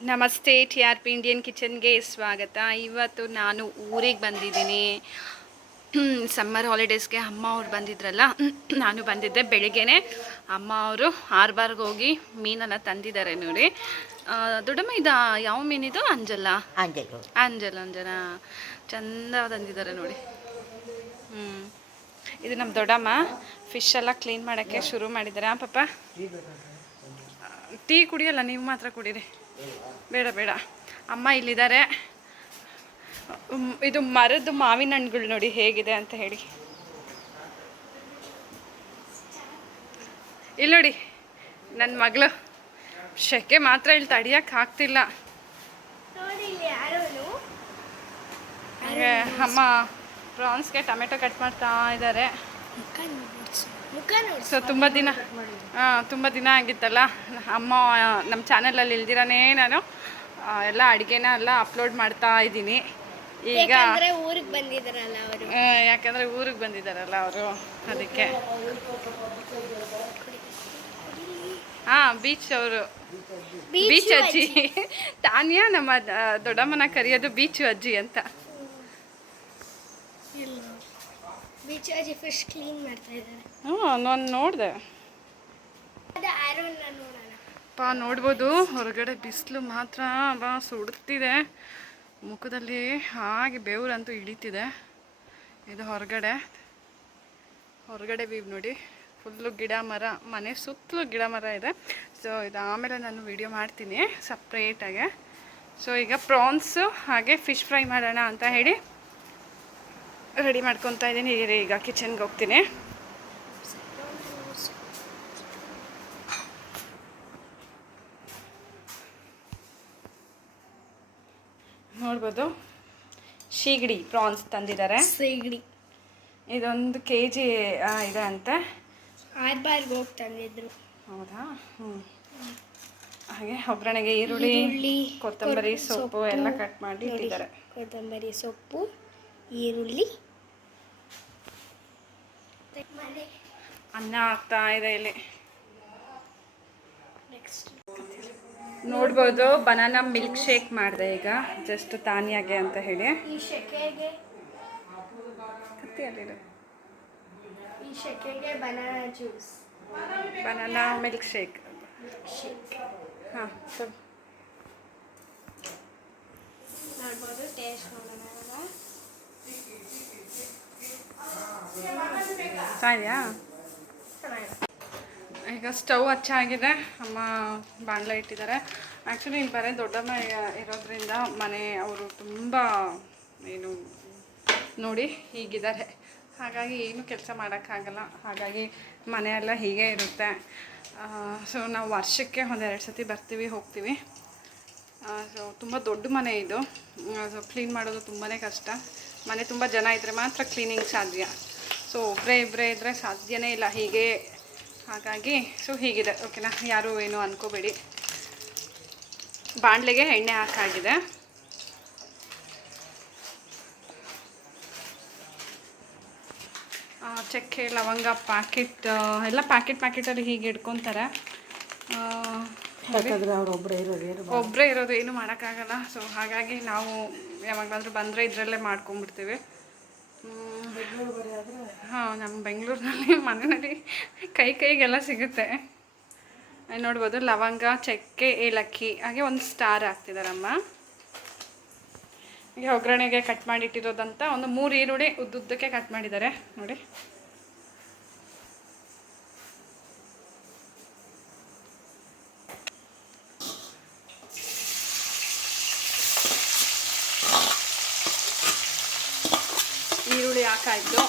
ನಮಸ್ತೆ, T R P Indian ಕಿಚನ್ಗೆ ಸ್ವಾಗತ. ಇವತ್ತು ನಾನು ಊರಿಗೆ ಬಂದಿದ್ದೀನಿ. ಸಮ್ಮರ್ ಹಾಲಿಡೇಸ್ಗೆ ಅಮ್ಮ ಅವ್ರು ಬಂದಿದ್ರಲ್ಲ, ನಾನು ಬಂದಿದ್ದೆ. ಬೆಳಿಗ್ಗೆನೆ ಅಮ್ಮ ಅವರು ಆರ್ಬಾರ್ಗೆ ಹೋಗಿ ಮೀನೆಲ್ಲ ತಂದಿದ್ದಾರೆ ನೋಡಿ. ದೊಡ್ಡಮ್ಮ ಇದು ಯಾವ ಮೀನಿದು? ಅಂಜಲ್ಲ ಅಂಜಲ ಚಂದ ತಂದಿದ್ದಾರೆ ನೋಡಿ. ಇದು ನಮ್ಮ ದೊಡ್ಡಮ್ಮ ಫಿಶ್ ಎಲ್ಲ ಕ್ಲೀನ್ ಮಾಡೋಕ್ಕೆ ಶುರು ಮಾಡಿದ್ದಾರೆ. ಪಾಪ ಟೀ ಕುಡಿಯಲ್ಲ, ನೀವು ಮಾತ್ರ ಕುಡೀರಿ. ಬೇಡ ಬೇಡ, ಅಮ್ಮ ಇಲ್ಲಿದ್ದಾರೆ. ಇದು ಮರದ ಮಾವಿನ ಹಣ್ಣುಗಳು ನೋಡಿ ಹೇಗಿದೆ ಅಂತ ಹೇಳಿ. ಇಲ್ಲಿ ನೋಡಿ ನನ್ನ ಮಗಳು ಶೆಕೆ ಮಾತ್ರ ಇಲ್ಲಿ ತಡಿಯಕ್ಕೆ ಆಗ್ತಿಲ್ಲ. ಅಮ್ಮ ಪ್ರಾನ್ಸ್ಗೆ ಟೊಮೆಟೊ ಕಟ್ ಮಾಡ್ತಾ ಇದ್ದಾರೆ. ಸೊ ತುಂಬ ದಿನ ಆಗಿತ್ತಲ್ಲ, ಅಮ್ಮ ನಮ್ಮ ಚಾನಲಲ್ಲಿ ಇಲ್ದಿರಾನೇ ನಾನು ಎಲ್ಲ ಅಡುಗೆನ ಎಲ್ಲ ಅಪ್ಲೋಡ್ ಮಾಡ್ತಾ ಇದ್ದೀನಿ. ಈಗ ಯಾಕಂದರೆ ಊರಿಗೆ ಬಂದಿದ್ದಾರಲ್ಲ ಅವರು, ಅದಕ್ಕೆ. ಬೀಚ್ ಅವರು, ಬೀಚ್ ಅಜ್ಜಿ. ತಾನ್ಯಾ ನಮ್ಮ ದೊಡ್ಡಮ್ಮನ ಕರೆಯೋದು ಬೀಚು ಅಜ್ಜಿ ಅಂತ. ಬೀಚ್ ಅಜ್ಜಿ ಫಿಶ್ ಕ್ಲೀನ್ ಮಾಡ್ತಾ ಇದ್ದಾರೆ. ನಾನು ನೋಡಿದೆ. ನೋಡ್ಬೋದು ಹೊರಗಡೆ ಬಿಸಿಲು ಮಾತ್ರ ಸುಡುತ್ತಿದೆ ಮುಖದಲ್ಲಿ, ಹಾಗೆ ಬೇವ್ರಂತೂ ಇಳಿತಿದೆ. ಇದು ಹೊರಗಡೆ ವ್ಯೂ ನೋಡಿ. ಫುಲ್ಲು ಗಿಡ ಮರ, ಮನೆ ಸುತ್ತಲೂ ಗಿಡ ಮರ ಇದೆ. ಸೊ ಇದು ಆಮೇಲೆ ನಾನು ವಿಡಿಯೋ ಮಾಡ್ತೀನಿ ಸಪ್ರೇಟಾಗೆ. ಸೊ ಈಗ ಪ್ರಾನ್ಸು ಹಾಗೆ ಫಿಶ್ ಫ್ರೈ ಮಾಡೋಣ ಅಂತ ಹೇಳಿ ರೆಡಿ ಮಾಡ್ಕೊತಾ ಇದ್ದೀನಿ. ಈಗ ಕಿಚನ್ಗೆ ಹೋಗ್ತೀನಿ. ನೋಡ್ಬೋದು, ಶೀಗಡಿ ಪ್ರಾನ್ಸ್ ತಂದಿದ್ದಾರೆ. ಇದೊಂದು kg ಇದೆ ಅಂತೆ. ಆರ್ಬಾರ್ಗೆ ಹೋಗಿ ತಂದಿದ್ರು. ಹೌದಾ? ಹಾಗೆ ಒಗ್ಗರಣೆಗೆ ಈರುಳ್ಳಿ, ಕೊತ್ತಂಬರಿ ಸೊಪ್ಪು ಎಲ್ಲ ಕಟ್ ಮಾಡಿ ಇಟ್ಟಿದ್ದಾರೆ. ಕೊತ್ತಂಬರಿ ಸೊಪ್ಪು, ಈರುಳ್ಳಿ, ಅನ್ನ ಆಗ್ತಾ ಇದೆ ಇಲ್ಲಿ. ನೋಡ್ಬೋದು, ಬನಾನಾ ಮಿಲ್ಕ್ ಶೇಕ್ ಮಾಡಿದೆ ಈಗ ಜಸ್ಟ್ ತಾನಿಯಾಗೆ ಅಂತ ಹೇಳಿ. ಈ ಶೆಕೆಗೆ banana juice, banana milk shake. ಹಾಂ, ನೋಡ್ಬೋದು. ಟೇಸ್ಟ್ ಮಾಡೋಣ. ಸಾಯ್ಯಾ? ಈಗ ಸ್ಟವ್ ಹಚ್ಚಾಗಿದೆ. ಅಮ್ಮ ಬಾಣಲೆ ಇಟ್ಟಿದ್ದಾರೆ. ಆ್ಯಕ್ಚುಲಿ ಇಲ್ಲಿ ಬರೀ ದೊಡ್ಡಮ್ಮ ಇರೋದ್ರಿಂದ ಮನೆ ಅವರು ತುಂಬ ಏನು ನೋಡಿ ಹೀಗಿದ್ದಾರೆ. ಹಾಗಾಗಿ ಏನು ಕೆಲಸ ಮಾಡೋಕ್ಕಾಗಲ್ಲ. ಹಾಗಾಗಿ ಮನೆಯೆಲ್ಲ ಹೀಗೆ ಇರುತ್ತೆ. ಸೊ ನಾವು ವರ್ಷಕ್ಕೆ ಒಂದೆರಡು ಸತಿ ಬರ್ತೀವಿ ಹೋಗ್ತೀವಿ. ಸೊ ತುಂಬ ದೊಡ್ಡ ಮನೆ ಇದು. ಸೊ ಕ್ಲೀನ್ ಮಾಡೋದು ತುಂಬಾ ಕಷ್ಟ. ಮನೆ ತುಂಬ ಜನ ಇದ್ದರೆ ಮಾತ್ರ ಕ್ಲೀನಿಂಗ್ ಸಾಧ್ಯ. ಸೊ ಒಬ್ಬರೇ ಇದ್ದರೆ ಸಾಧ್ಯನೇ ಇಲ್ಲ ಹೀಗೆ. ಹಾಗಾಗಿ ಸೊ ಹೀಗಿದೆ, ಓಕೆನಾ? ಯಾರೂ ಏನು ಅಂದ್ಕೋಬೇಡಿ. ಬಾಣಲೆಗೆ ಎಣ್ಣೆ ಹಾಕಾಗಿದೆ. ಚಕ್ಕೆ ಲವಂಗ ಪ್ಯಾಕೆಟ್ ಎಲ್ಲ ಪ್ಯಾಕೆಟಲ್ಲಿ ಹೀಗೆ ಇಟ್ಕೊತಾರೆ. ಒಬ್ಬರೇ ಇರೋದು ಏನು ಮಾಡೋಕ್ಕಾಗಲ್ಲ. ಸೊ ಹಾಗಾಗಿ ನಾವು ಯಾವಾಗಲಾದ್ರೂ ಬಂದರೆ ಇದರಲ್ಲೇ ಮಾಡ್ಕೊಂಬಿಡ್ತೀವಿ. ಹಾಂ, ನಮ್ಮ ಬೆಂಗಳೂರಿನಲ್ಲಿ ಮನೆಯಲ್ಲಿ ಕೈಗೆಲ್ಲ ಸಿಗುತ್ತೆ. ನೋಡ್ಬೋದು, ಲವಂಗ, ಚಕ್ಕೆ, ಏಲಕ್ಕಿ, ಹಾಗೆ ಒಂದು ಸ್ಟಾರ್ ಹಾಕ್ತಿದ್ದಾರಮ್ಮ. ಈಗ ಒಗ್ಗರಣೆಗೆ ಕಟ್ ಮಾಡಿಟ್ಟಿರೋದಂತ ಒಂದು 3 ಈರುಳ್ಳಿ ಉದ್ದುದ್ದಕ್ಕೆ ಕಟ್ ಮಾಡಿದ್ದಾರೆ ನೋಡಿ. ಈರುಳ್ಳಿ ಹಾಕಾಯಿತು.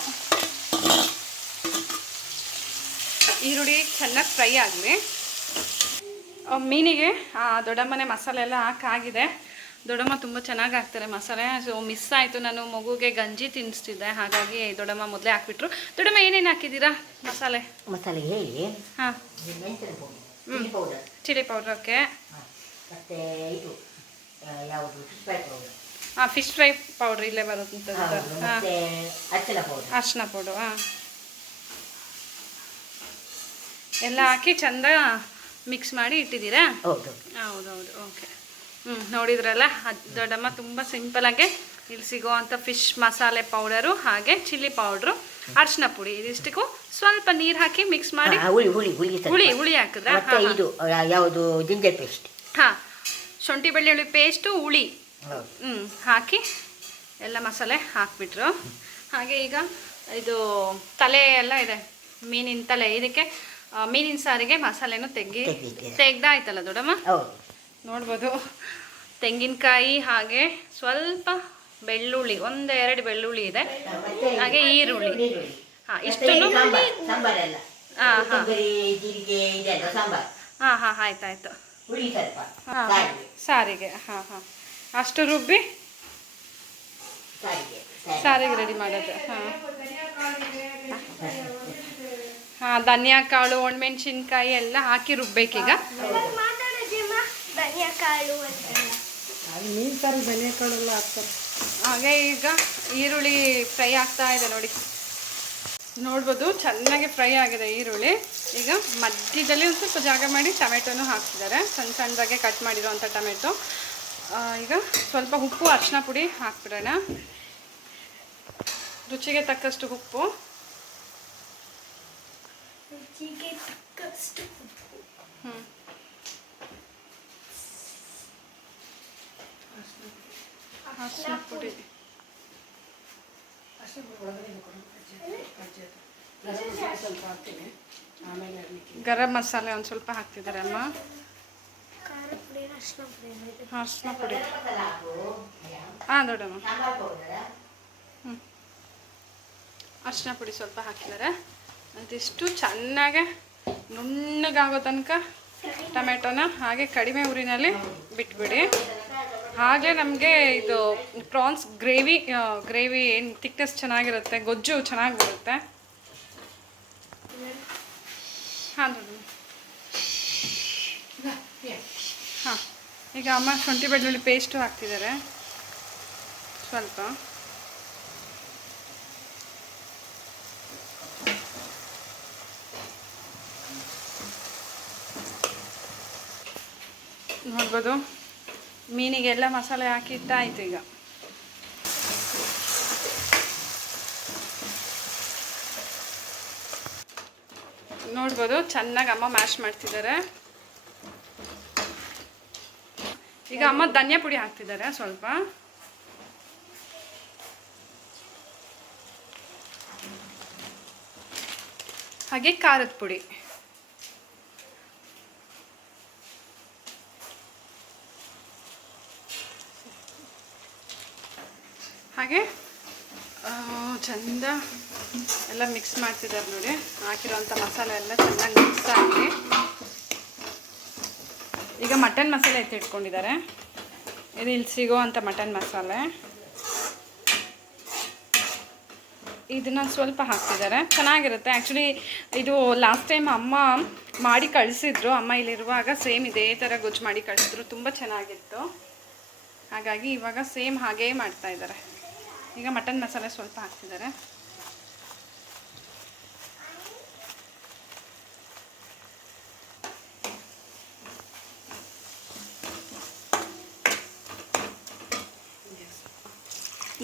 ಈರುಳ್ಳಿ ಚೆನ್ನಾಗಿ ಫ್ರೈ ಆಗಲಿ. ಮೀನಿಗೆ ದೊಡ್ಡಮ್ಮನೆ ಮಸಾಲೆ ಎಲ್ಲ ಹಾಕಾಗಿದೆ. ದೊಡ್ಡಮ್ಮ ತುಂಬ ಚೆನ್ನಾಗಿ ಹಾಕ್ತಾರೆ ಮಸಾಲೆ. ಸೊ ಮಿಸ್ ಆಯಿತು, ನಾನು ಮಗುಗೆ ಗಂಜಿ ತಿನ್ನಿಸ್ತಿದ್ದೆ, ಹಾಗಾಗಿ ದೊಡ್ಡಮ್ಮ ಮೊದಲೇ ಹಾಕ್ಬಿಟ್ರು. ದೊಡ್ಡಮ್ಮ ಏನೇನು ಹಾಕಿದ್ದೀರಾ ಮಸಾಲೆ? ಹೇಳಿ. ಹಾಂ, ಚಿಲ್ಲಿ ಪೌಡ್ರ್. ಓಕೆ. ಹಾಂ, ಫಿಶ್ ಫ್ರೈ ಪೌಡ್ರ್ ಇಲ್ಲೇ ಬರುತ್ತೆ. ಹಾಂ, ಅರಿಶಿನ ಪೌಡ್ರು. ಹಾಂ, ಎಲ್ಲ ಹಾಕಿ ಚಂದ ಮಿಕ್ಸ್ ಮಾಡಿ ಇಟ್ಟಿದ್ದೀರಾ? ಹೌದು. ಹೌದೌದು, ಓಕೆ. ನೋಡಿದ್ರಲ್ಲ ದೊಡ್ಡಮ್ಮ ತುಂಬ ಸಿಂಪಲಾಗಿ ಇಲ್ಲಿ ಸಿಗೋವಂಥ ಫಿಶ್ ಮಸಾಲೆ ಪೌಡರು ಹಾಗೆ ಚಿಲ್ಲಿ ಪೌಡ್ರು ಅರಿಶಿನ ಪುಡಿ ಇದಿಷ್ಟಕ್ಕೂ ಸ್ವಲ್ಪ ನೀರು ಹಾಕಿ ಮಿಕ್ಸ್ ಮಾಡಿ ಹುಳಿ ಹಾಕಿದ್ರೆ ಯಾವುದು ಜಿಂಜರ್ ಪೇಸ್ಟ್ ಹಾಂ ಶುಂಠಿ ಬೆಳ್ಳುಳ್ಳಿ ಪೇಸ್ಟು ಹುಳಿ ಹಾಕಿ ಎಲ್ಲ ಮಸಾಲೆ ಹಾಕಿಬಿಟ್ರು. ಹಾಗೆ ಈಗ ಇದು ತಲೆ ಎಲ್ಲ ಇದೆ, ಮೀನಿನ ತಲೆ, ಇದಕ್ಕೆ ಮೀನಿನ ಸಾರಿಗೆ ಮಸಾಲೆನೂ ತೆಗ್ದಾಯ್ತಲ್ಲ ದೊಡ್ಡಮ್ಮ. ನೋಡ್ಬೋದು ತೆಂಗಿನಕಾಯಿ ಹಾಗೆ ಸ್ವಲ್ಪ ಬೆಳ್ಳುಳ್ಳಿ, 1-2 ಬೆಳ್ಳುಳ್ಳಿ ಇದೆ, ಹಾಗೆ ಈರುಳ್ಳಿ. ಹಾಂ ಇಷ್ಟನ್ನು ಹಾಂ ಆಯ್ತಾಯ್ತು. ಹಾಂ ಸಾರಿಗೆ ಅಷ್ಟು ರುಬ್ಬಿ ಸಾರಿಗೆ ರೆಡಿ ಮಾಡೋದು. ಧನಿಯಾ ಕಾಳು ಒಣಮೆಣಸಿನ್ಕಾಯಿ ಎಲ್ಲ ಹಾಕಿ ರುಬ್ಬೇಕೀಗ. ಹಾಗೆ ಈಗ ಈರುಳ್ಳಿ ಫ್ರೈ ಆಗ್ತಾ ಇದೆ ನೋಡಿ, ನೋಡ್ಬೋದು ಚೆನ್ನಾಗಿ ಫ್ರೈ ಆಗಿದೆ ಈರುಳ್ಳಿ. ಈಗ ಮಧ್ಯದಲ್ಲಿ ಒಂದು ಸ್ವಲ್ಪ ಜಾಗ ಮಾಡಿ ಟೊಮೆಟೊನೂ ಹಾಕ್ತಿದ್ದಾರೆ, ಸಣ್ಣದಾಗೆ ಕಟ್ ಮಾಡಿರೋವಂಥ ಟೊಮೆಟೊ. ಈಗ ಸ್ವಲ್ಪ ಉಪ್ಪು ಅರಿಶಿನ ಪುಡಿ ಹಾಕ್ಬಿಡೋಣ, ರುಚಿಗೆ ತಕ್ಕಷ್ಟು ಉಪ್ಪು. ಅರಿಶಿನ ಪುಡಿ, ಗರಂ ಮಸಾಲೆ ಒಂದು ಸ್ವಲ್ಪ ಹಾಕ್ತಿದ್ದಾರೆ ಅಮ್ಮ. ಅರಿಶಿನ ಪುಡಿ ದೊಡ್ಡಮ್ಮ. ಅರಿಶಿನ ಪುಡಿ ಸ್ವಲ್ಪ ಹಾಕಿದ್ದಾರೆ. ಅದಿಷ್ಟು ಚೆನ್ನಾಗೆ ನುಣ್ಣಗಾಗೋ ತನಕ ಟೊಮೆಟೊನ ಹಾಗೆ ಕಡಿಮೆ ಉರಿನಲ್ಲಿ ಬಿಟ್ಬಿಡಿ. ಹಾಗೆ ನಮಗೆ ಇದು ಪ್ರಾನ್ಸ್ ಗ್ರೇವಿ ಏನು ಥಿಕ್ನೆಸ್ ಚೆನ್ನಾಗಿರುತ್ತೆ, ಗೊಜ್ಜು ಚೆನ್ನಾಗಿ ಬರುತ್ತೆ. ಹಾಂ ಹಾಂ ಈಗ ಅಮ್ಮ ಶುಂಠಿ ಬೆಳ್ಳುಳ್ಳಿ ಪೇಸ್ಟು ಹಾಕ್ತಿದ್ದಾರೆ ಸ್ವಲ್ಪ. ನೋಡ್ಬೋದು ಮೀನಿಗೆಲ್ಲ ಮಸಾಲೆ ಹಾಕಿ ಇಟ್ಟಾಯಿತು. ಈಗ ನೋಡ್ಬೋದು ಚೆನ್ನಾಗಿ ಅಮ್ಮ ಮ್ಯಾಶ್ ಮಾಡ್ತಿದ್ದಾರೆ. ಈಗ ಅಮ್ಮ ಧನಿಯಾ ಪುಡಿ ಹಾಕ್ತಿದ್ದಾರೆ ಸ್ವಲ್ಪ. ಹಾಗೆ ಖಾರದ ಪುಡಿ. ಹಾಗೆ ಚಂದ ಎಲ್ಲ ಮಿಕ್ಸ್ ಮಾಡ್ತಿದ್ದಾರೆ ನೋಡಿ. ಹಾಕಿರೋಂಥ ಮಸಾಲೆ ಎಲ್ಲ ಚೆನ್ನಾಗಿ ಮಿಕ್ಸ್ ಆಗಿ ಈಗ ಮಟನ್ ಮಸಾಲೆ ಎತ್ತಿಟ್ಕೊಂಡಿದ್ದಾರೆ. ಇದು ಇಲ್ಲಿ ಸಿಗೋ ಅಂಥ ಮಟನ್ ಮಸಾಲೆ, ಇದನ್ನು ಸ್ವಲ್ಪ ಹಾಕ್ತಿದ್ದಾರೆ. ಚೆನ್ನಾಗಿರುತ್ತೆ ಆ್ಯಕ್ಚುಲಿ. ಇದು ಲಾಸ್ಟ್ ಟೈಮ್ ಅಮ್ಮ ಮಾಡಿ ಕಳಿಸಿದ್ರು, ಅಮ್ಮ ಇಲ್ಲಿರುವಾಗ ಸೇಮ್ ಇದೇ ಥರ ಗೊಜ್ಜು ಮಾಡಿ ಕಳಿಸಿದ್ರು, ತುಂಬ ಚೆನ್ನಾಗಿತ್ತು. ಹಾಗಾಗಿ ಇವಾಗ ಸೇಮ್ ಹಾಗೇ ಮಾಡ್ತಾ ಇದ್ದಾರೆ. ಈಗ ಮಟನ್ ಮಸಾಲೆ ಸ್ವಲ್ಪ ಹಾಕ್ತಿದ್ದಾರೆ.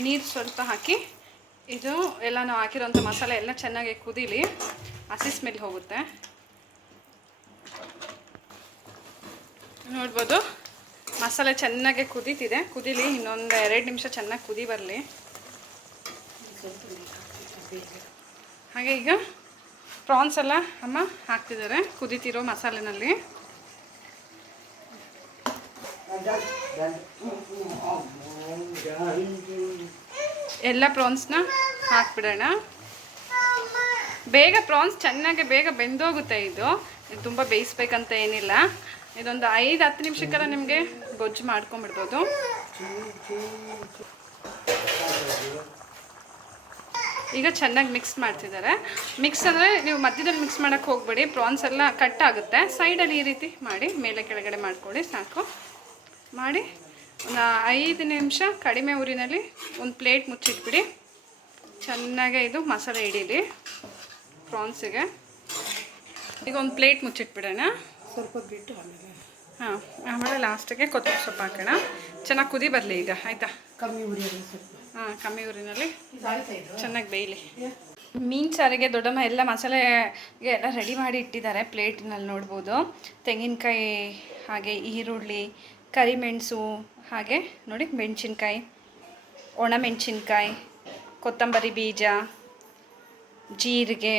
ನೀರು ಸ್ವಲ್ಪ ಹಾಕಿ ಇದು ಎಲ್ಲ ನಾವು ಹಾಕಿರೋಂಥ ಮಸಾಲೆ ಎಲ್ಲ ಚೆನ್ನಾಗಿ ಕುದೀಲಿ, ಹಸಿ ಸ್ಮೆಲ್ ಹೋಗುತ್ತೆ. ನೋಡ್ಬೋದು ಮಸಾಲೆ ಚೆನ್ನಾಗಿ ಕುದೀತಿದೆ, ಕುದೀಲಿ ಇನ್ನೊಂದು 2 ನಿಮಿಷ ಚೆನ್ನಾಗಿ ಕುದಿ ಬರಲಿ. ಹಾಗೆ ಈಗ ಪ್ರಾನ್ಸ್ ಎಲ್ಲ ಅಮ್ಮ ಹಾಕ್ತಿದ್ದಾರೆ ಕುದೀತಿರೋ ಮಸಾಲೆನಲ್ಲಿ. ಎಲ್ಲ ಪ್ರಾನ್ಸ್ನ ಹಾಕ್ಬಿಡೋಣ. ಬೇಗ ಪ್ರಾನ್ಸ್ ಚೆನ್ನಾಗಿ ಬೇಗ ಬೆಂದೋಗುತ್ತೆ. ಇದು ತುಂಬ ಬೇಯಿಸ್ಬೇಕಂತ ಏನಿಲ್ಲ. ಇದೊಂದು 5-10 ನಿಮಿಷಕ್ಕೆಲ್ಲ ನಿಮಗೆ ಗೊಜ್ಜು ಮಾಡ್ಕೊಂಬಿಡ್ಬೋದು. ಈಗ ಚೆನ್ನಾಗಿ ಮಿಕ್ಸ್ ಮಾಡ್ತಿದ್ದಾರೆ. ಮಿಕ್ಸ್ ಅಂದರೆ ನೀವು ಮಧ್ಯದಲ್ಲಿ ಮಿಕ್ಸ್ ಮಾಡೋಕ್ಕೆ ಹೋಗಬೇಡಿ, ಪ್ರಾನ್ಸ್ ಎಲ್ಲ ಕಟ್ ಆಗುತ್ತೆ. ಸೈಡಲ್ಲಿ ಈ ರೀತಿ ಮಾಡಿ ಮೇಲೆ ಕೆಳಗಡೆ ಮಾಡ್ಕೊಳ್ಳಿ ಸಾಕು. ಮಾಡಿ ಒಂದು 5 ನಿಮಿಷ ಕಡಿಮೆ ಉರಿನಲ್ಲಿ ಒಂದು ಪ್ಲೇಟ್ ಮುಚ್ಚಿಟ್ಬಿಡಿ. ಚೆನ್ನಾಗೆ ಇದು ಮಸಾಲೆ ಹಿಡೀಲಿ ಪ್ರಾನ್ಸಿಗೆ. ಈಗ ಒಂದು ಪ್ಲೇಟ್ ಮುಚ್ಚಿಟ್ಬಿಡೋಣ ಸ್ವಲ್ಪ ಬಿಟ್ಟು ಆಮೇಲೆ. ಹಾಂ, ಆಮೇಲೆ ಲಾಸ್ಟಿಗೆ ಕೊತ್ತಂಬರಿ ಸೊಪ್ಪು ಹಾಕೋಣ. ಚೆನ್ನಾಗಿ ಕುದಿ ಬರಲಿ ಈಗ, ಆಯಿತಾ? ಕಮ್ಮಿ ಉರಿಯಲ್ಲಿ ಸ್ವಲ್ಪ ಹಾಂ, ಕಮ್ಮಿ ಊರಿನಲ್ಲಿ ಇದಾಯ್ತಾ ಇದು ಚೆನ್ನಾಗಿ ಬೇಯಲಿ. ಮೀನು ಸಾರಿಗೆ ದೊಡ್ಡಮ್ಮ ಎಲ್ಲ ಮಸಾಲೆಗೆ ಎಲ್ಲ ರೆಡಿ ಮಾಡಿ ಇಟ್ಟಿದ್ದಾರೆ. ಪ್ಲೇಟಿನಲ್ಲಿ ನೋಡ್ಬೋದು. ತೆಂಗಿನಕಾಯಿ, ಹಾಗೆ ಈರುಳ್ಳಿ, ಕರಿಮೆಣಸು, ಹಾಗೆ ನೋಡಿ ಮೆಣಸಿನ್ಕಾಯಿ, ಒಣಮೆಣಸಿನ್ಕಾಯಿ, ಕೊತ್ತಂಬರಿ ಬೀಜ, ಜೀರಿಗೆ,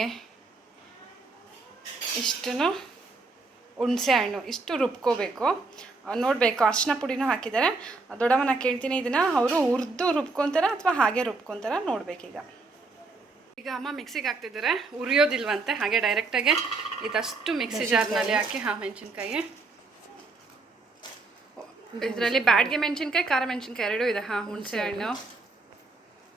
ಇಷ್ಟನ್ನು ಹುಣಸೆ ಹಣ್ಣು ಇಷ್ಟು ರುಬ್ಕೋಬೇಕು. ನೋಡಬೇಕು, ಅರಿಶಿನ ಪುಡಿನೂ ಹಾಕಿದ್ದಾರೆ. ದೊಡ್ಡಮ್ಮನ ಕೇಳ್ತೀನಿ, ಇದನ್ನು ಅವರು ಹುರಿದು ರುಬ್ಕೊತಾರೆ ಅಥವಾ ಹಾಗೆ ರುಬ್ಕೊತಾರೆ ನೋಡಬೇಕೀಗ. ಈಗ ಅಮ್ಮ ಮಿಕ್ಸಿಗೆ ಹಾಕ್ತಿದ್ದಾರೆ, ಉರಿಯೋದಿಲ್ವಂತೆ, ಹಾಗೆ ಡೈರೆಕ್ಟಾಗೆ ಇದಷ್ಟು ಮಿಕ್ಸಿ ಜಾರ್ನಲ್ಲಿ ಹಾಕಿ. ಹಾಂ, ಮೆಣಸಿನ್ಕಾಯಿ ಇದರಲ್ಲಿ ಬ್ಯಾಡ್ಗೆ ಮೆಣಸಿನ್ಕಾಯಿ, ಖಾರ ಮೆಣಸಿನ್ಕಾಯಿ ಎರಡೂ ಇದೆ. ಹಾಂ, ಹುಣಸೆ ಹಣ್ಣು,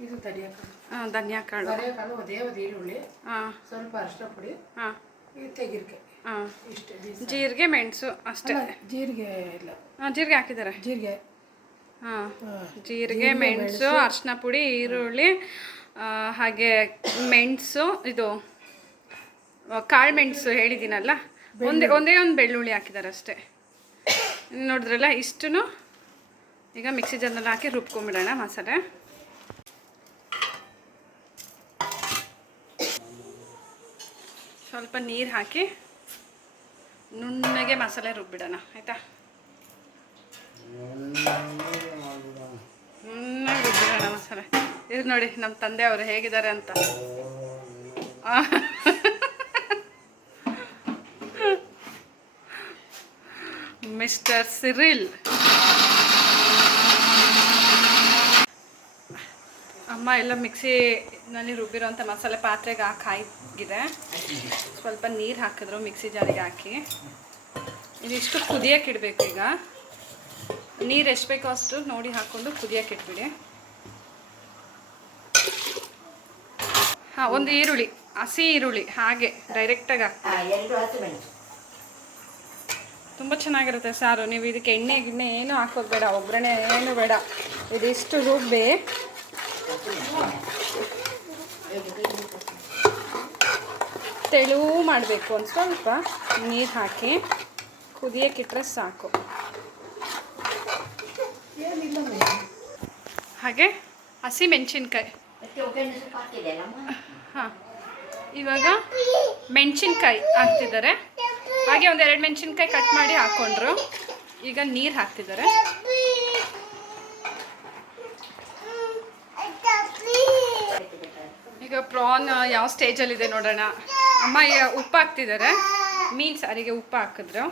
ಇದು ತಡಿಯಕಾಳು, ಹಾಂ, ಧನಿಯಾ ಕಾಳು, ಕರಿಯಕಾಳು, ಅದೇ ಒಂದು ಈರುಳ್ಳಿ, ಹಾಂ, ಸ್ವಲ್ಪ ಅರಿಶಿನ ಪುಡಿ, ಹಾಂ, ಇದು ತೆಂಗಿನಕಾಯಿ, ಹಾಂ, ಇಷ್ಟೇ. ಜೀರಿಗೆ, ಮೆಣಸು ಅಷ್ಟೇ. ಜೀರಿಗೆ ಇಲ್ಲ, ಹಾಂ, ಜೀರಿಗೆ ಹಾಕಿದ್ದಾರೆ. ಜೀರಿಗೆ, ಹಾಂ, ಜೀರಿಗೆ, ಮೆಣಸು, ಅರಿಶಿನ ಪುಡಿ, ಈರುಳ್ಳಿ, ಹಾಗೆ ಮೆಣಸು, ಇದು ಕಾಳು ಮೆಣಸು ಹೇಳಿದ್ದೀನಲ್ಲ, ಒಂದೇ ಒಂದು ಬೆಳ್ಳುಳ್ಳಿ ಹಾಕಿದ್ದಾರೆ ಅಷ್ಟೇ. ನೋಡಿದ್ರಲ್ಲ, ಇಷ್ಟು ಈಗ ಮಿಕ್ಸಿ ಜಾರ್ನಲ್ಲಿ ಹಾಕಿ ರುಬ್ಕೊಂಬಿಡೋಣ ಮಸಾಲೆ. ಸ್ವಲ್ಪ ನೀರು ಹಾಕಿ ನುಣ್ಣಗೆ ಮಸಾಲೆ ರುಬ್ಬಿಡೋಣ, ಆಯಿತಾ? ನುಣ್ಣಗೆ ರುಬ್ಬಿಡೋಣ ಮಸಾಲೆ. ಇದು ನೋಡಿ ನಮ್ಮ ತಂದೆ ಅವರು ಹೇಗಿದ್ದಾರೆ ಅಂತ. Mister Cyril. ಅಮ್ಮ ಎಲ್ಲ ಮಿಕ್ಸಿನಲ್ಲಿ ರುಬ್ಬಿರೋಂಥ ಮಸಾಲೆ ಪಾತ್ರೆಗೆ ಹಾಕಿದೆ. ಸ್ವಲ್ಪ ನೀರು ಹಾಕಿದ್ರು ಮಿಕ್ಸಿ ಜಾರಿಗೆ ಹಾಕಿ. ಇದಿಷ್ಟು ಕುದಿಯೋಕೆ ಇಡಬೇಕು. ಈಗ ನೀರು ಎಷ್ಟು ಬೇಕೋ ಅಷ್ಟು ನೋಡಿ ಹಾಕ್ಕೊಂಡು ಕುದಿಯೋಕೆ ಇಟ್ಬಿಡಿ. ಹಾಂ, ಒಂದು ಈರುಳ್ಳಿ, ಹಸಿ ಈರುಳ್ಳಿ ಹಾಗೆ ಡೈರೆಕ್ಟಾಗಿ ಹಾಕ್ತೀವಿ. 2 ಹಸಿಮೆಣಸು. ತುಂಬ ಚೆನ್ನಾಗಿರುತ್ತೆ ಸಾರು. ನೀವು ಇದಕ್ಕೆ ಎಣ್ಣೆ ಗಿಣ್ಣೆ ಏನು ಹಾಕೋದು ಬೇಡ, ಒಗ್ಗರಣೆ ಏನು ಬೇಡ. ಇದಿಷ್ಟು ರುಬ್ಬಿ ತೆಳು ಮಾಡಬೇಕು. ಒಂದು ಸ್ವಲ್ಪ ನೀರು ಹಾಕಿ ಕುದಿಯೋಕ್ಕಿಟ್ರೆ ಸಾಕು. ಹಾಗೆ ಹಸಿ ಮೆಣಸಿನ್ಕಾಯಿ. ಹಾಂ, ಇವಾಗ ಮೆಣಸಿನ್ಕಾಯಿ ಹಾಕ್ತಿದ್ದಾರೆ. ಹಾಗೆ ಒಂದು 2 ಮೆಣಸಿನ್ಕಾಯಿ ಕಟ್ ಮಾಡಿ ಹಾಕ್ಕೊಂಡ್ರು. ಈಗ ನೀರು ಹಾಕ್ತಿದ್ದಾರೆ. ಈಗ ಪ್ರಾನ್ ಯಾವ ಸ್ಟೇಜಲ್ಲಿದೆ ನೋಡೋಣ. ಅಮ್ಮ ಈಗ ಉಪ್ಪು ಹಾಕ್ತಿದ್ದಾರೆ. ಮೀನು ಸಾರಿಗೆ ಉಪ್ಪು ಹಾಕಿದ್ರು.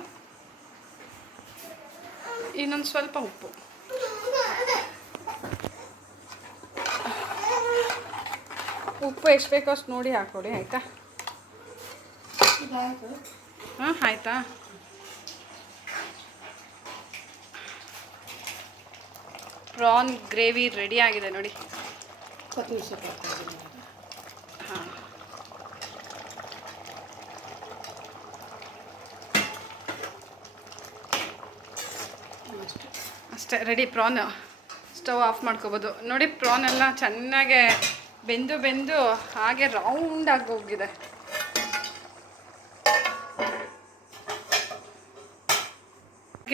ಇನ್ನೊಂದು ಸ್ವಲ್ಪ ಉಪ್ಪು. ಉಪ್ಪು ಎಷ್ಟು ಬೇಕೋ ಅಷ್ಟು ನೋಡಿ ಹಾಕ್ಕೊಡಿ, ಆಯಿತಾ? ಹಾಂ, ಆಯಿತಾ? ಪ್ರಾನ್ ಗ್ರೇವಿ ರೆಡಿ ಆಗಿದೆ ನೋಡಿ. ಕೊತ್ತಂಬರಿ ಸೊಪ್ಪು ಹಾಕ್ತೀನಿ. ಹಾಂ, ಅಷ್ಟೇ ರೆಡಿ. ಪ್ರಾನ್ ಸ್ಟವ್ ಆಫ್ ಮಾಡ್ಕೋಬೋದು. ನೋಡಿ, ಪ್ರಾನ್ ಎಲ್ಲ ಚೆನ್ನಾಗೆ ಬೆಂದು ಹಾಗೆ ರೌಂಡಾಗಿ ಹೋಗಿದೆ.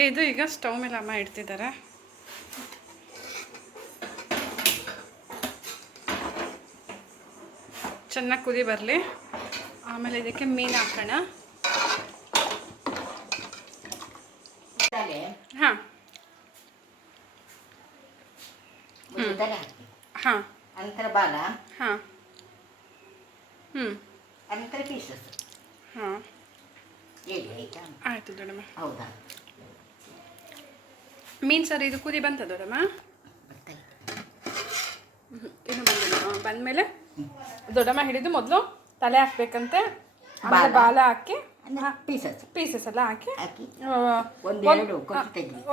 ಇದು ಈಗ ಸ್ಟವ್ ಮೇಲೆ ಅಮ್ಮ ಇಡ್ತಿದ್ದಾರೆ. ಚೆನ್ನಾಗಿ ಕುದಿ ಬರಲಿ. ಆಮೇಲೆ ಇದಕ್ಕೆ ಮೀನು ಹಾಕೋಣ. ಹಾಂ ಹಾಂ, ಅಂತರ ಬಾಲ, ಹಾಂ, ಅಂತರ ಪೀಸಸ್. ಹಾಂ, ಹೇಳಿ ಆಯ್ತಾ? ಆಯಿತು ದೊಡ್ಡಮ್ಮ. ಹೌದಾ? ಮೀನು ಸಾರು ಇದು ಕುದಿ ಬಂತ ದೊಡ್ಡಮ್ಮ? ಇನ್ನು ಬಂದಿಲ್ಲ. ಬಂದಮೇಲೆ ದೊಡ್ಡಮ್ಮ ಹಿಡಿದು ಮೊದಲು ತಲೆ ಹಾಕ್ಬೇಕಂತೆ. ಆಮೇಲೆ ಬಾಲ ಹಾಕಿ ಪೀಸಸ್ ಎಲ್ಲ ಹಾಕಿ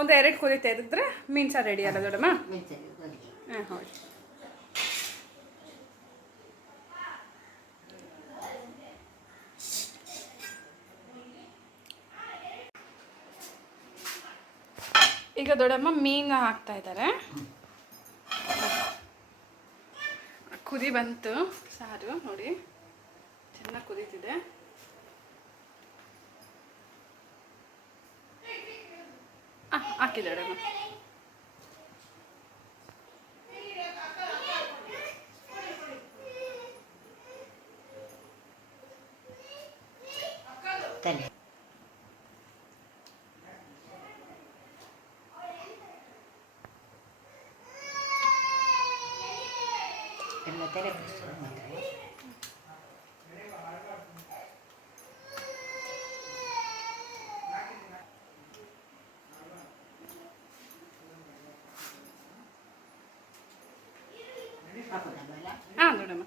ಒಂದೆರಡು ಕುದಿ ತೆಗೆದ್ರೆ ಮೀನು ಸಾರು ರೆಡಿ ಅಲ್ಲ ದೊಡ್ಡಮ್ಮ? ಹಾಂ, ಹೌದು. ಈಗ ದೊಡ್ಡಮ್ಮ ಮೀನು ಹಾಕ್ತಾ ಇದ್ದಾರೆ. ಕುದಿ ಬಂತು ಸಾರು ನೋಡಿ, ಚೆನ್ನಾಗಿ ಕುದೀತಿದೆ. ಹಾಕಿದ್ದಾಳೆ ಅಮ್ಮ. ತಲೆ ಎಲ್ಲ ತಲೆ ಬಿಡಿಸು ಮಾತ್ರ. ಹಾಕೋದಲ್ವಲ್ಲ? ಹಾಂ ದೊಡ್ಡಮ್ಮ.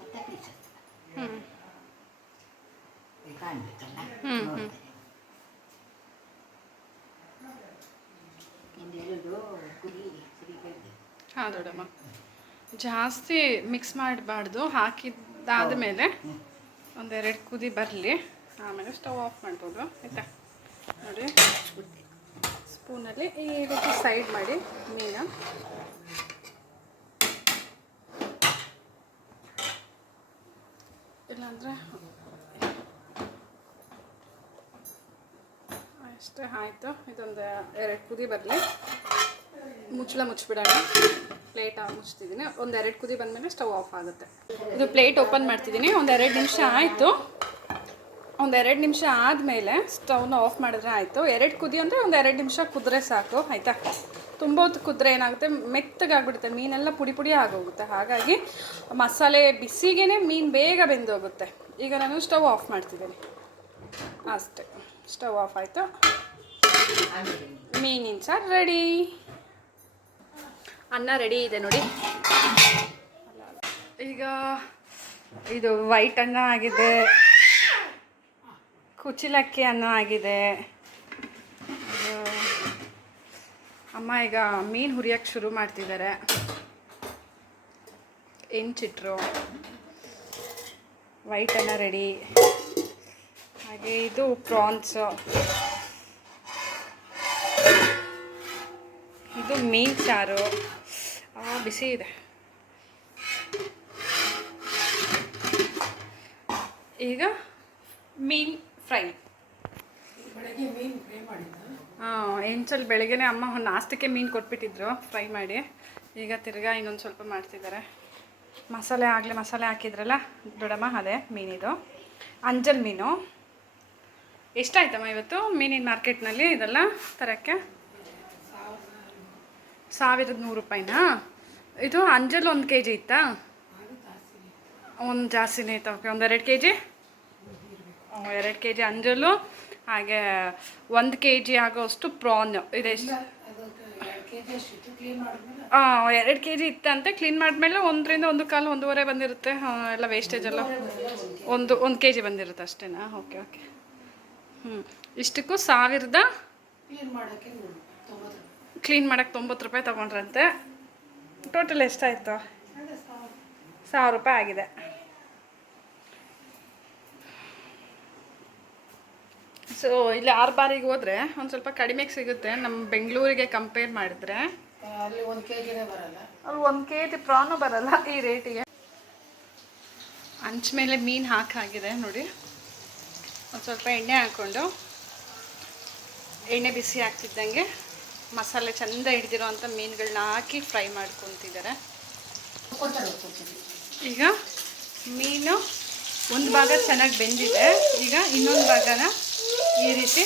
ಮತ್ತೆ ಪೀಸಸ್ ಹ್ಞೂ ಕಾಣ್ಬೇಕಲ್ಲ, ಹ್ಮ್, ನೋಡ್ತಾರೆ. ಇನ್ನೆರಡು ಕುದಿ ಸಿಡಿಬೇಕು. ಹಾಂ ದೊಡ್ಡಮ್ಮ. ಜಾಸ್ತಿ ಮಿಕ್ಸ್ ಮಾಡಬಾರ್ದು. ಹಾಕಿದ್ದಾದ ಮೇಲೆ ಒಂದೆರಡು ಕುದಿ ಬರಲಿ, ಆಮೇಲೆ ಸ್ಟವ್ ಆಫ್ ಮಾಡ್ಬೋದು ಆಯಿತಾ. ನೋಡಿ ಸ್ಪೂನಲ್ಲಿ ಈ ರೀತಿ ಸೈಡ್ ಮಾಡಿ ಮೀನ ಇಲ್ಲಾಂದರೆ ಅಷ್ಟೇ ಆಯಿತು. ಇದೊಂದು 2 ಕುದಿ ಬರಲಿ, ಮುಚ್ಚಳ ಮುಚ್ಚಿಬಿಡೋಣ. ಪ್ಲೇಟ್ ಮುಚ್ತಿದ್ದೀನಿ. ಒಂದು 2 ಕುದಿ ಬಂದಮೇಲೆ ಸ್ಟವ್ ಆಫ್ ಆಗುತ್ತೆ. ಇದು ಪ್ಲೇಟ್ ಓಪನ್ ಮಾಡ್ತಿದ್ದೀನಿ. ಒಂದು 2 ನಿಮಿಷ ಆಯಿತು. ಒಂದು 2 ನಿಮಿಷ ಆದಮೇಲೆ ಸ್ಟವ್ನ ಆಫ್ ಮಾಡಿದ್ರೆ ಆಯಿತು. 2 ಕುದಿ ಅಂದರೆ ಒಂದು 2 ನಿಮಿಷ ಕುದ್ರೆ ಸಾಕು ಆಯಿತಾ. ತುಂಬ ಹೊತ್ತು ಕುದ್ರೆ ಏನಾಗುತ್ತೆ, ಮೆತ್ತಗಾಗ್ಬಿಡುತ್ತೆ, ಮೀನೆಲ್ಲ ಪುಡಿ ಪುಡಿ ಆಗೋಗುತ್ತೆ. ಹಾಗಾಗಿ ಮಸಾಲೆ ಬಿಸಿಗೇ ಮೀನು ಬೇಗ ಬೆಂದೋಗುತ್ತೆ. ಈಗ ನಾನು ಸ್ಟವ್ ಆಫ್ ಮಾಡ್ತಿದ್ದೀನಿ ಅಷ್ಟೇ. ಸ್ಟವ್ ಆಫ್ ಆಯಿತು. ಮೀನಿನ ಸಾರು ರೆಡಿ. ಅನ್ನ ರೆಡಿ ಇದೆ ನೋಡಿ. ಈಗ ಇದು ವೈಟ್ ಅನ್ನ ಆಗಿದೆ, ಕುಚಿಲಕ್ಕಿ ಅನ್ನ ಆಗಿದೆ. ಅಮ್ಮ ಈಗ ಮೀನು ಹುರಿಯೋಕ್ಕೆ ಶುರು ಮಾಡ್ತಿದ್ದಾರೆ. ಹೆಂಚಿಟ್ರು, ವೈಟ್ ಅನ್ನ ರೆಡಿ. ಹಾಗೆ ಇದು ಪ್ರಾನ್ಸು, ಇದು ಮೀನು ಸಾರು ಬಿಸಿ ಇದೆ. ಈಗ ಮೀನು ಫ್ರೈ. ಬೆಳಗ್ಗೆ ಮೀನು ಫ್ರೈ ಮಾಡಿದ್ದ. ಹೆಂಚಲ್ಲಿ ಬೆಳಗ್ಗೆನೇ ಅಮ್ಮ ನಾಷ್ಟಕ್ಕೆ ಮೀನು ಕೊಟ್ಬಿಟ್ಟಿದ್ರು ಫ್ರೈ ಮಾಡಿ. ಈಗ ತಿರ್ಗಾ ಇನ್ನೊಂದು ಸ್ವಲ್ಪ ಮಾಡ್ತಿದ್ದಾರೆ. ಮಸಾಲೆ ಆಗಲೇ ಮಸಾಲೆ ಹಾಕಿದ್ರಲ್ಲ ದೊಡ್ಡಮ್ಮ, ಅದೇ ಮೀನಿದು ಅಂಜಲ್ ಮೀನು. ಎಷ್ಟಾಯ್ತಮ್ಮ ಇವತ್ತು ಮೀನಿನ ಮಾರ್ಕೆಟ್ನಲ್ಲಿ ಇದೆಲ್ಲ ತರಕ್ಕೆ? 1100 ರೂಪಾಯಿನಾ? ಇದು ಅಂಜಲ್ 1 kg ಇತ್ತಾ? ಒಂದು ಜಾಸ್ತಿನೇ ಇತ್ತು. ಓಕೆ, ಒಂದು 2 kg. 2 kg ಅಂಜಲು, ಹಾಗೆ 1 kg ಆಗೋಷ್ಟು ಪ್ರಾನ್ ಇದೆ. 2 kg ಇತ್ತಂತೆ. ಕ್ಲೀನ್ ಮಾಡಿದ್ಮೇಲೆ 1ರಿಂದ 1.25 1.5 ಬಂದಿರುತ್ತೆ. ಎಲ್ಲ ವೇಸ್ಟೇಜ್ ಎಲ್ಲ 1 kg ಬಂದಿರುತ್ತೆ ಅಷ್ಟೇನಾ? Okay okay. ಇಷ್ಟಕ್ಕೂ 1000 ಕ್ಲೀನ್ ಮಾಡೋಕ್ಕೆ 90 ರೂಪಾಯಿ ತೊಗೊಂಡ್ರಂತೆ. ಟೋಟಲ್ ಎಷ್ಟಾಯಿತು? 1000 ರೂಪಾಯಿ ಆಗಿದೆ. ಸೊ ಇಲ್ಲಿ 6 ಬಾರಿಗೆ ಹೋದರೆ ಒಂದು ಸ್ವಲ್ಪ ಕಡಿಮೆಗೆ ಸಿಗುತ್ತೆ ನಮ್ಮ ಬೆಂಗಳೂರಿಗೆ ಕಂಪೇರ್ ಮಾಡಿದ್ರೆ. ಅಲ್ಲಿ 1 kgನೇ ಬರಲ್ಲ. ಅಲ್ಲಿ 1 kg ಪ್ರಾನು ಬರಲ್ಲ ಈ ರೇಟಿಗೆ. ಹಂಚ ಮೇಲೆ ಮೀನು ಹಾಕಾಗಿದೆ ನೋಡಿ. ಒಂದು ಸ್ವಲ್ಪ ಎಣ್ಣೆ ಹಾಕ್ಕೊಂಡು, ಎಣ್ಣೆ ಬಿಸಿ ಆಗ್ತಿದ್ದಂಗೆ ಮಸಾಲೆ ಚೆಂದ ಹಿಡ್ದಿರೋ ಅಂಥ ಮೀನುಗಳನ್ನ ಹಾಕಿ ಫ್ರೈ ಮಾಡ್ಕೊತಿದ್ದಾರೆ. ಈಗ ಮೀನು ಒಂದು ಭಾಗ ಚೆನ್ನಾಗಿ ಬೆಂದಿದೆ. ಈಗ ಇನ್ನೊಂದು ಭಾಗನ ಈ ರೀತಿ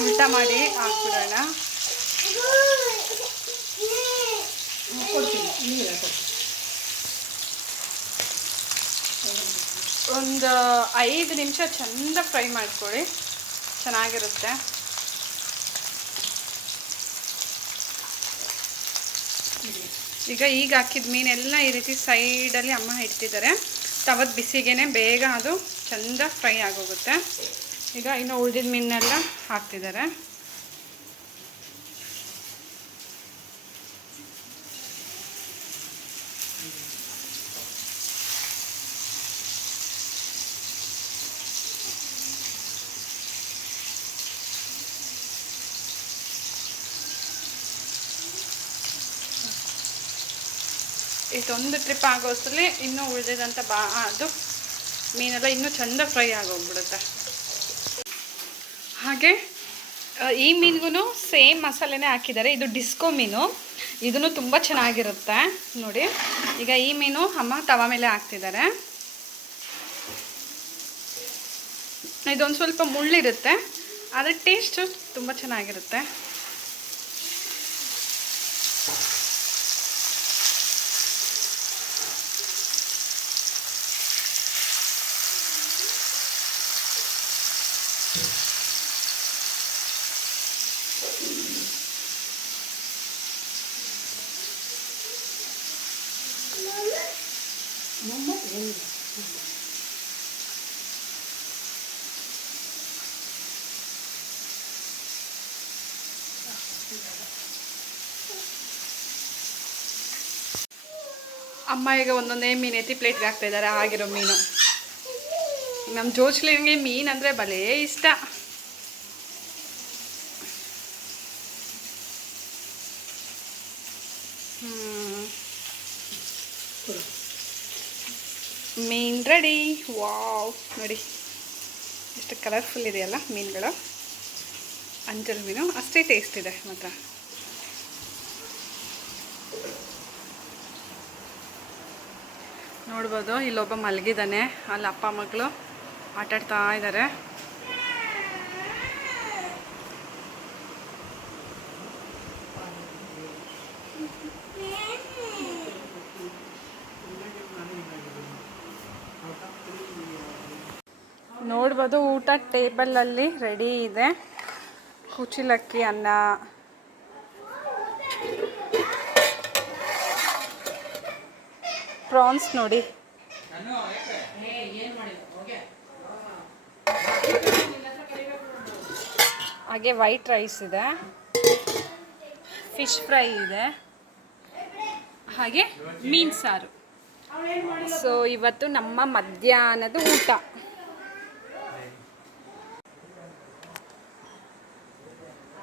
ಉಲ್ಟಾ ಮಾಡಿ ಹಾಕ್ಬಿಡೋಣ. ಒಂದು 5 ನಿಮಿಷ ಚೆಂದ ಫ್ರೈ ಮಾಡ್ಕೊಳ್ಳಿ, ಚೆನ್ನಾಗಿರುತ್ತೆ. ಈಗ ಹಾಕಿದ ಮೀನೆಲ್ಲ ಈ ರೀತಿ ಸೈಡಲ್ಲಿ ಅಮ್ಮ ಇಡ್ತಿದ್ದಾರೆ. ತವದ ಬಿಸಿಗೇ ಬೇಗ ಅದು ಚೆಂದ ಫ್ರೈ ಆಗೋಗುತ್ತೆ. ಈಗ ಇನ್ನು ಉಳಿದಿದ್ದ ಮೀನೆಲ್ಲ ಹಾಕ್ತಿದ್ದಾರೆ. ಇದೊಂದು ಟ್ರಿಪ್ ಆಗೋಷ್ಟರಲ್ಲಿ ಇನ್ನೂ ಉಳಿದಿದಂಥ ಅದು ಮೀನೆಲ್ಲ ಇನ್ನೂ ಚೆಂದ ಫ್ರೈ ಆಗೋಗ್ಬಿಡುತ್ತೆ. ಹಾಗೆ ಈ ಮೀನಿಗೂ ಸೇಮ್ ಮಸಾಲೆನೇ ಹಾಕಿದ್ದಾರೆ. ಇದು ಡಿಸ್ಕೋ ಮೀನು, ಇದೂ ತುಂಬ ಚೆನ್ನಾಗಿರುತ್ತೆ ನೋಡಿ. ಈಗ ಈ ಮೀನು ಅಮ್ಮ ತವ ಮೇಲೆ ಹಾಕ್ತಿದ್ದಾರೆ. ಇದೊಂದು ಸ್ವಲ್ಪ ಮುಳ್ಳಿರುತ್ತೆ, ಆದರೆ ಟೇಸ್ಟು ತುಂಬ ಚೆನ್ನಾಗಿರುತ್ತೆ. ಅಮ್ಮ ಈಗ ಒಂದೊಂದೇ ಮೀನು ಎತ್ತಿ ಪ್ಲೇಟ್ಗೆ ಹಾಕ್ತಾ ಇದ್ದಾರೆ, ಆಗಿರೋ ಮೀನು. ನಮ್ಮ ಜೋಚ್ಲಿಗೆ ಮೀನು ಅಂದರೆ ಭಲೇ ಇಷ್ಟ. ಮೀನು ರೆಡಿ. ವಾವ್, ನೋಡಿ ಎಷ್ಟು ಕಲರ್ಫುಲ್ ಇದೆಯಲ್ಲ ಮೀನುಗಳು. ಅಂಜಲ್ ಮೀನು ಅಷ್ಟೇ ಟೇಸ್ಟ್ ಇದೆ ಮಾತ್ರ. ನೋಡ್ಬೋದು, ಇಲ್ಲೊಬ್ಬ ಮಲಗಿದ್ದಾನೆ, ಅಲ್ಲಿ ಅಪ್ಪ ಮಕ್ಕಳು ಆಟಾಡ್ತಾ ಇದ್ದಾರೆ. ನೋಡ್ಬೋದು, ಊಟ ಟೇಬಲಲ್ಲಿ ರೆಡಿ ಇದೆ. ಕುಚಿಲಕ್ಕಿ ಅನ್ನ, ಪ್ರಾನ್ಸ್ ನೋಡಿ, ಹಾಗೆ ವೈಟ್ ರೈಸ್ ಇದೆ, ಫಿಶ್ ಫ್ರೈ ಇದೆ, ಹಾಗೆ ಮೀನು ಸಾರು. ಸೊ ಇವತ್ತು ನಮ್ಮ ಮಧ್ಯಾಹ್ನದ ಊಟ.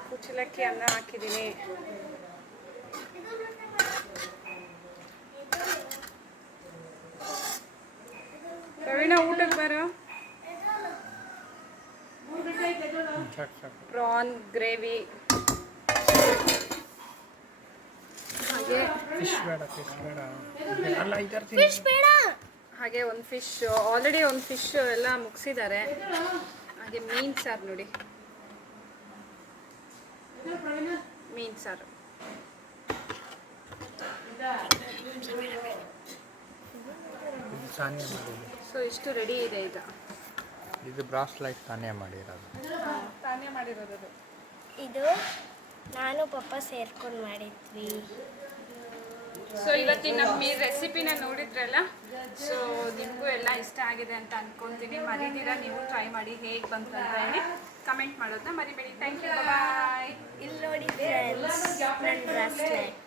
ಕುಚ್ಚಲಕ್ಕಿ ಅನ್ನ ಹಾಕಿದ್ದೀನಿ. ಪ್ರವೀಣ ಊಟಕ್ಕೆ ಬರೋ. ಪ್ರಾನ್ ಗ್ರೇವಿ, ಹಾಗೆ ಹಾಗೆ ಒಂದು ಫಿಶ್, ಆಲ್ರೆಡಿ ಒಂದು ಫಿಶ್ ಎಲ್ಲ ಮುಗಿಸಿದ್ದಾರೆ. ಹಾಗೆ ಮೀನು ಸಾರು ನೋಡಿ, ಮೀನು ಸಾರು. ಸೊ ಇಷ್ಟು ರೆಡಿ ಇದೆ. ಇದು ಬ್ರಾಸ್ಲೈಟ್ ತಾನೇ ಮಾಡಿರೋದು. ತಾನೇ ಮಾಡಿರೋದು. ಇದು ನಾನು ಪಪ್ಪ ಸೇರ್ಕೊಂಡು ಮಾಡಿದ್ವಿ. ಸೊ ಇವತ್ತಿನ ನಮ್ಮ ಈ ರೆಸಿಪಿನ ನೋಡಿದ್ರಲ್ಲ. ಸೊ ನಿಮಗೂ ಎಲ್ಲ ಇಷ್ಟ ಆಗಿದೆ ಅಂತ ಅಂದ್ಕೊತೀನಿ. ಮರಿದಿರ ನೀವು ಟ್ರೈ ಮಾಡಿ, ಹೇಗೆ ಬಂತು ಅಂತ ಹೇಳಿ ಕಮೆಂಟ್ ಮಾಡೋದನ್ನ ಮರಿಬೇಡಿ. ಥ್ಯಾಂಕ್ ಯು, ಬಾಯ್. ಇಲ್ಲಿ ನೋಡಿ ಫ್ರೆಂಡ್ಸ್, ನನ್ನ ಬ್ರಾಸ್ಲೆಟ್.